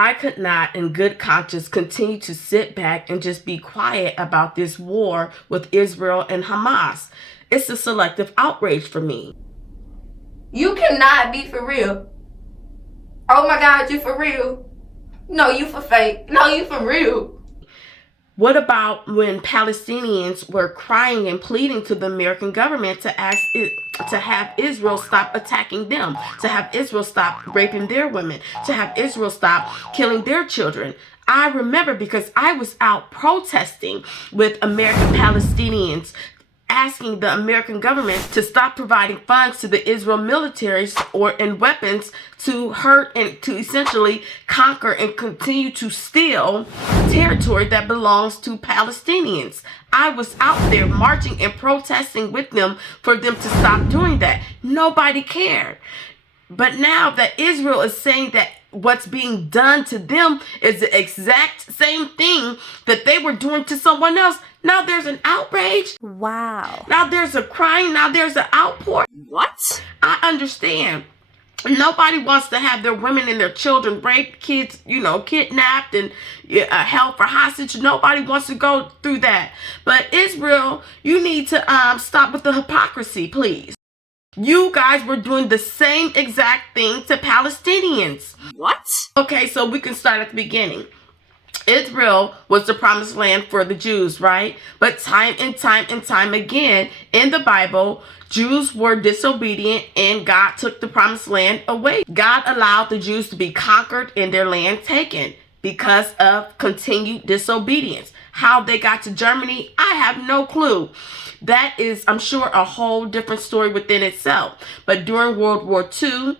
I could not in good conscience continue to sit back and just be quiet about this war with Israel and Hamas. It's a selective outrage for me. You cannot be for real. Oh my God, you for real? No, you for fake. No, you for real. What about when Palestinians were crying and pleading to the American government to ask it to have Israel stop attacking them, to have Israel stop raping their women, to have Israel stop killing their children? I remember because I was out protesting with American Palestinians, asking the American government to stop providing funds to the Israel militaries and weapons to hurt and to essentially conquer and continue to steal territory that belongs to Palestinians. I was out there marching and protesting with them for them to stop doing that. Nobody cared. But now that Israel is saying that what's being done to them is the exact same thing that they were doing to someone else, now there's an outrage. Wow. Now there's a crying. Now there's an outpour. What? I understand. Nobody wants to have their women and their children raped, kids, kidnapped and held for hostage. Nobody wants to go through that. But Israel, you need to stop with the hypocrisy, please. You guys were doing the same exact thing to Palestinians. What? Okay, so we can start at the beginning. Israel was the promised land for the Jews, right? But time and time again in the Bible, Jews were disobedient and God took the promised land away. God allowed the Jews to be conquered and their land taken because of continued disobedience. How they got to Germany, I have no clue. That is, I'm sure, a whole different story within itself. But during World War II,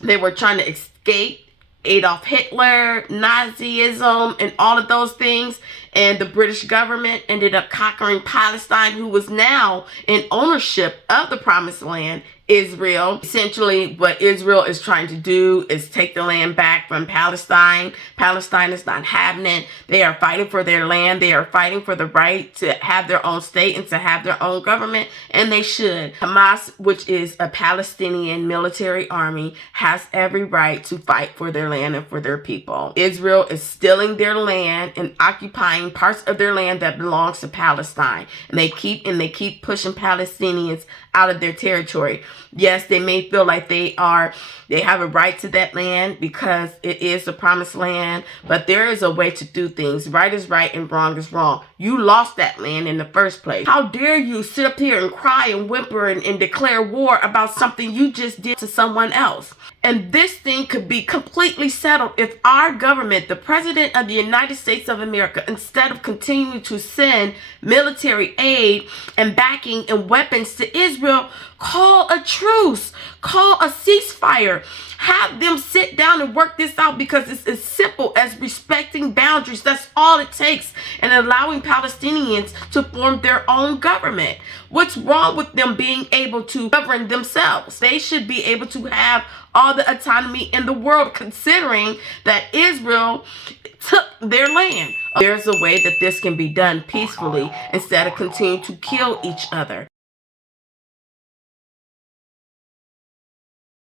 they were trying to escape Adolf Hitler, Nazism, and all of those things. And the British government ended up conquering Palestine, who was now in ownership of the promised land, Israel. Essentially, what Israel is trying to do is take the land back from Palestine. Palestine is not having it. They are fighting for their land. They are fighting for the right to have their own state and to have their own government, and they should. Hamas, which is a Palestinian military army, has every right to fight for their land and for their people. Israel is stealing their land and occupying parts of their land that belongs to Palestine, and they keep pushing Palestinians out of their territory. Yes, they may feel like they have a right to that land because it is the promised land, but there is a way to do things. Right is right and wrong is wrong. You lost that land in the first place. How dare you sit up here and cry and whimper and declare war about something you just did to someone else? And this thing could be completely settled if our government, the President of the United States of America, instead of continuing to send military aid and backing and weapons to Israel, call a truce, call a ceasefire, have them sit down and work this out, because it's as simple as respecting boundaries. That's all it takes, and allowing Palestinians to form their own government. What's wrong with them being able to govern themselves? They should be able to have all the autonomy in the world, considering that Israel took their land. There's a way that this can be done peacefully instead of continuing to kill each other.